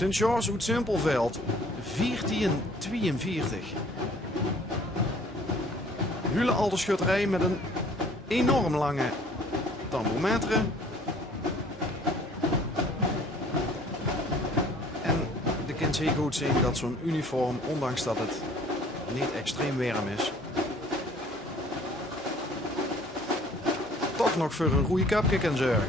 Sint-Georges uit Simpelveld, 1442. Hule al de schutterij met een enorm lange thermometer. En de kind zeer goed zien dat zo'n uniform, ondanks dat het niet extreem warm is, toch nog voor een goede kapje kan zorgen.